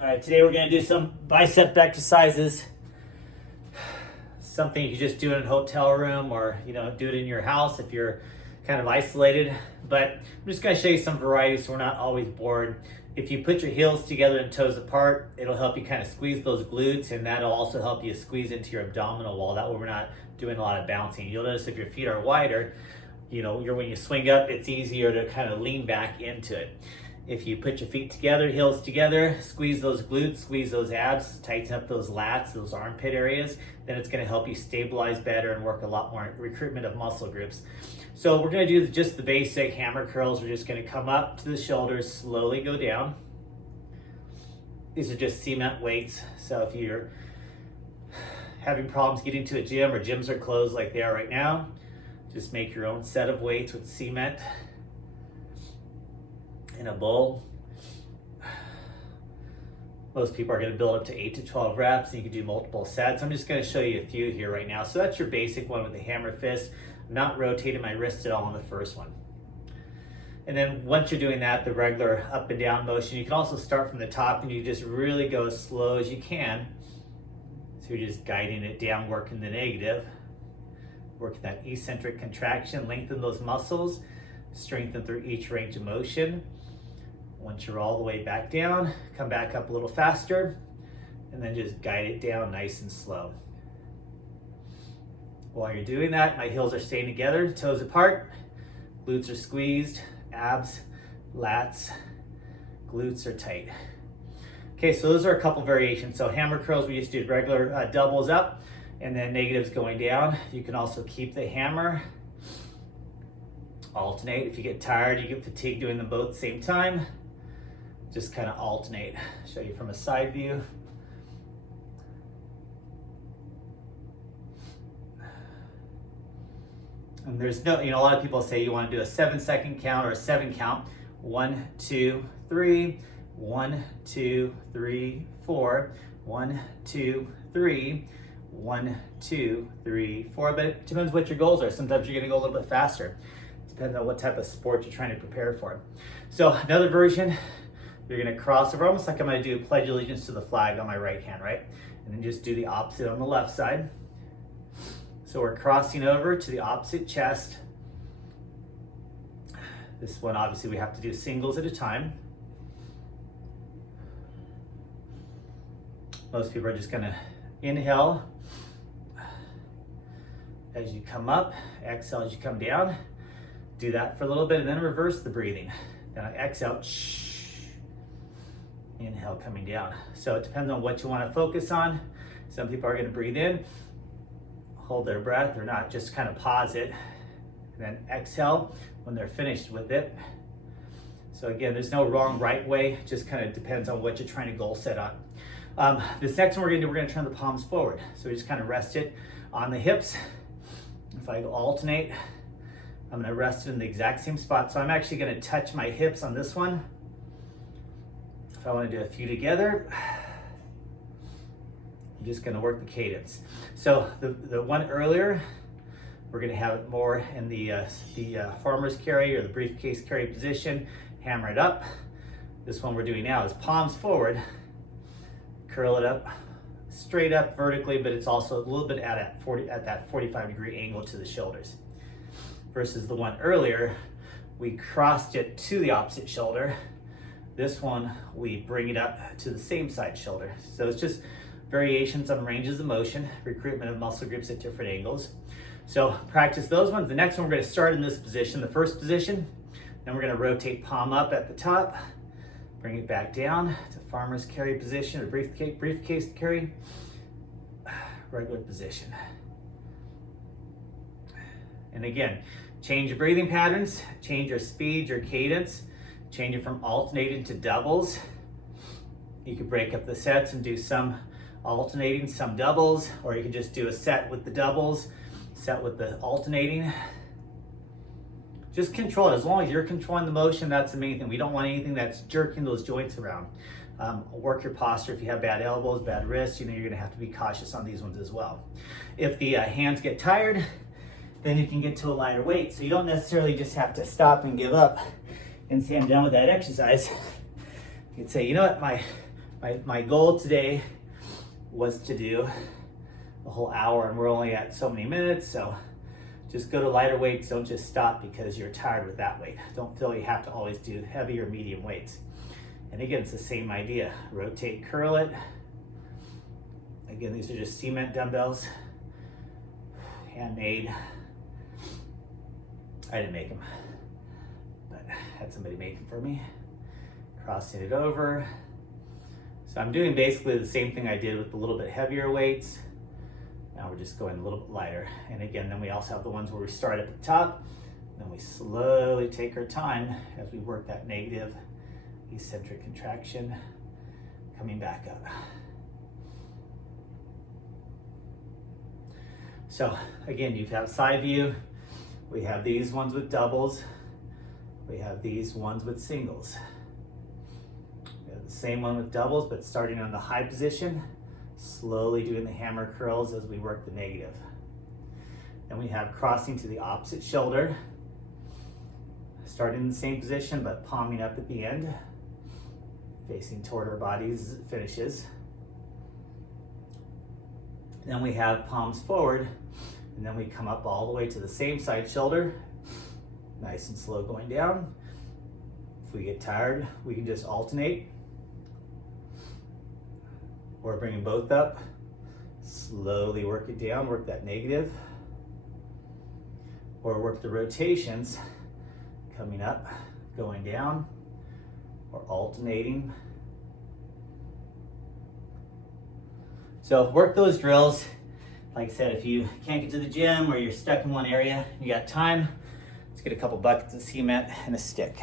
All right, today we're gonna do some bicep exercises. Something you can just do in a hotel room or do it in your house if you're kind of isolated. But I'm just gonna show you some varieties so we're not always bored. If you put your heels together and toes apart, it'll help you kind of squeeze those glutes, and that'll also help you squeeze into your abdominal wall. That way we're not doing a lot of bouncing. You'll notice if your feet are wider, when you swing up, it's easier to kind of lean back into it. If you put your feet together, heels together, squeeze those glutes, squeeze those abs, tighten up those lats, those armpit areas, then it's gonna help you stabilize better and work a lot more recruitment of muscle groups. So we're gonna do just the basic hammer curls. We're just gonna come up to the shoulders, slowly go down. These are just cement weights. So if you're having problems getting to a gym or gyms are closed like they are right now, just make your own set of weights with cement in a bowl. Most people are going to build up to 8 to 12 reps, and you can do multiple sets. I'm just going to show you a few here right now. So that's your basic one with the hammer fist. I'm not rotating my wrist at all on the first one. And then once you're doing that, the regular up and down motion, you can also start from the top and you just really go as slow as you can. So you're just guiding it down, working the negative, working that eccentric contraction, lengthen those muscles, strengthen through each range of motion. Once you're all the way back down, come back up a little faster, and then just guide it down nice and slow. While you're doing that, my heels are staying together, toes apart, glutes are squeezed, abs, lats, glutes are tight. Okay, so those are a couple variations. So hammer curls, we just did regular doubles up, and then negatives going down. You can also keep the hammer, alternate. If you get tired, you get fatigued doing them both at the same time, just kind of alternate. Show you from a side view. And there's no, a lot of people say you want to do a 7-second count or a 7 count. 1, 2, 3, 1, 2, 3, 4, 1, 2, 3, 1, 2, 3, 4. But it depends what your goals are. Sometimes you're going to go a little bit faster. Depends on what type of sport you're trying to prepare for. So another version, you're gonna cross over, almost like I'm gonna do pledge allegiance to the flag on my right hand, right? And then just do the opposite on the left side. So we're crossing over to the opposite chest. This one, obviously we have to do singles at a time. Most people are just gonna inhale as you come up, exhale as you come down. Do that for a little bit and then reverse the breathing. Then I exhale, inhale coming down. So it depends on what you want to focus on. Some people are going to breathe in, hold their breath or not, just kind of pause it, and then exhale when they're finished with it. So again, there's no wrong, right way, just kind of depends on what you're trying to goal set on. This next one we're going to turn the palms forward. So we just kind of rest it on the hips. If I alternate, I'm gonna rest it in the exact same spot. So I'm actually gonna touch my hips on this one. If I wanna do a few together, I'm just gonna work the cadence. So the one earlier, we're gonna have it more in the farmer's carry or the briefcase carry position, hammer it up. This one we're doing now is palms forward, curl it up, straight up vertically, but it's also a little bit at that 45-degree angle to the shoulders. Versus the one earlier, we crossed it to the opposite shoulder. This one, we bring it up to the same side shoulder. So it's just variations on ranges of motion, recruitment of muscle groups at different angles. So practice those ones. The next one, we're gonna start in this position, the first position. Then we're gonna rotate palm up at the top, bring it back down to farmer's carry position or briefcase carry, regular position. And again, change your breathing patterns, change your speed, your cadence, change it from alternating to doubles. You could break up the sets and do some alternating, some doubles, or you can just do a set with the doubles, set with the alternating. Just control it. As long as you're controlling the motion, that's the main thing. We don't want anything that's jerking those joints around. Work your posture. If you have bad elbows, bad wrists, you're gonna have to be cautious on these ones as well. If the hands get tired, then you can get to a lighter weight. So you don't necessarily just have to stop and give up and say, I'm done with that exercise. You can say, you know what, my My goal today was to do a whole hour, and we're only at so many minutes, so just go to lighter weights. Don't just stop because you're tired with that weight. Don't feel you have to always do heavy or medium weights. And again, it's the same idea. Rotate, curl it. Again, these are just cement dumbbells, handmade. I didn't make them, but had somebody make them for me. Crossing it over. So I'm doing basically the same thing I did with the little bit heavier weights. Now we're just going a little bit lighter. And again, then we also have the ones where we start at the top, then we slowly take our time as we work that negative eccentric contraction, coming back up. So again, you have side view. We have these ones with doubles. We have these ones with singles. We have the same one with doubles, but starting on the high position, slowly doing the hammer curls as we work the negative. Then we have crossing to the opposite shoulder, starting in the same position, but palming up at the end, facing toward our bodies finishes. Then we have palms forward, and then we come up all the way to the same side shoulder, nice and slow going down. If we get tired, we can just alternate, or bring them both up, slowly work it down, work that negative, or work the rotations, coming up, going down, or alternating. So work those drills. Like I said, if you can't get to the gym or you're stuck in one area, you got time, let's get a couple buckets of cement and a stick.